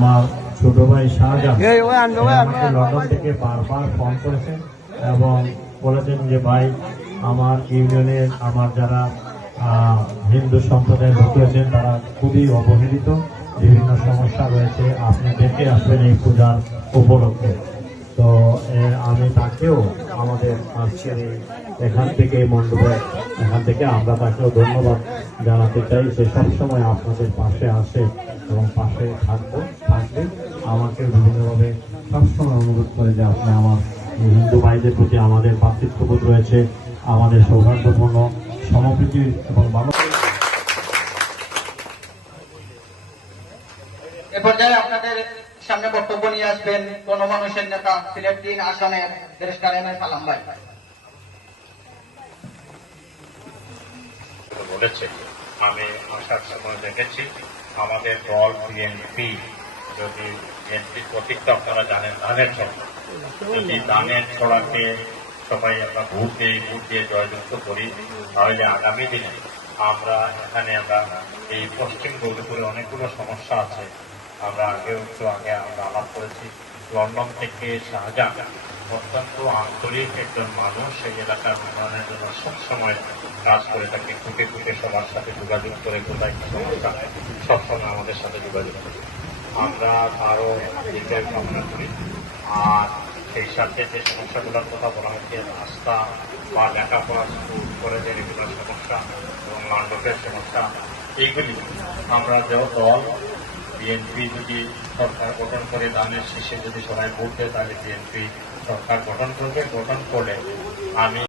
আমার ছোট ভাই শাহজাহান আমাকে লন্ডন থেকে বারবার ফোন করেছেন এবং বলেছেন যে ভাই আমার ইউনিয়নের আমার যারা হিন্দু সম্প্রদায়ের লোক রয়েছেন তারা খুবই অবহেলিত, বিভিন্ন সমস্যা রয়েছে, আপনি দেখে আসবেন এই পূজার উপলক্ষে। তো আমি তাকেও আমাদের আজকের এখান থেকে মণ্ডপে এখান থেকে আমরা তাকেও ধন্যবাদ জানাতে চাই। সে সবসময় আপনাদের পাশে আসে এবং পাশে থাকবে। আমাকে বিভিন্নভাবে সবসময় অনুরোধ করে যে আপনি আমার হিন্দু ভাইদের প্রতি আমাদের ভ্রাতৃত্ববোধ রয়েছে, আমাদের সৌহার্দ্যপূর্ণ সমপ্রীতি এবং ভালো। এ পর্যায়ে আপনাদের সামনে বক্তব্য নিয়ে আসবেন গণমানুষের নেতা সিলেট ৩ আসনের ব্যারিস্টার এম এ সালাম ভাই। বলেছে আমি আসার সময় দেখেছি আমাদের দল বিএনপি, যদি বিএনপির প্রতীকটা আপনারা জানেন ধানের ছড়া, যদি ধানের ছড়াকে সবাই আমরা ভোট দিয়ে জয়যুক্ত করি, তাহলে আগামী দিনে আমরা এখানে এই পশ্চিম গৌরীপুরে অনেকগুলো সমস্যা আছে। আমরা আগে আমরা আলাপ করেছি। লন্ডন থেকে শাহজাহান অত্যন্ত আন্তরিক একজন মানুষ, সেই এলাকার উন্নয়নের জন্য সবসময় কাজ করে থাকে, খুঁটে খুঁটে সবার সাথে যোগাযোগ করে কোথায় কি সমস্যা সবসময় আমাদের সাথে যোগাযোগ করি। আমরা আরও দীর্ঘায়ু কামনা করি। আর সেই সাথে যে সমস্যাগুলোর কথা বলা হচ্ছে, রাস্তা বা লেখাপড়া স্কুল কলেজের এগুলো সমস্যা এবং মণ্ডপের সমস্যা, এইগুলি আমরা যে দল বিএনপি যদি সরকার গঠন করে ধানের শেষে যদি সবাই ভোট দেয় তাহলে বিএনপি সরকার গঠন করবে। গঠন করলে আমি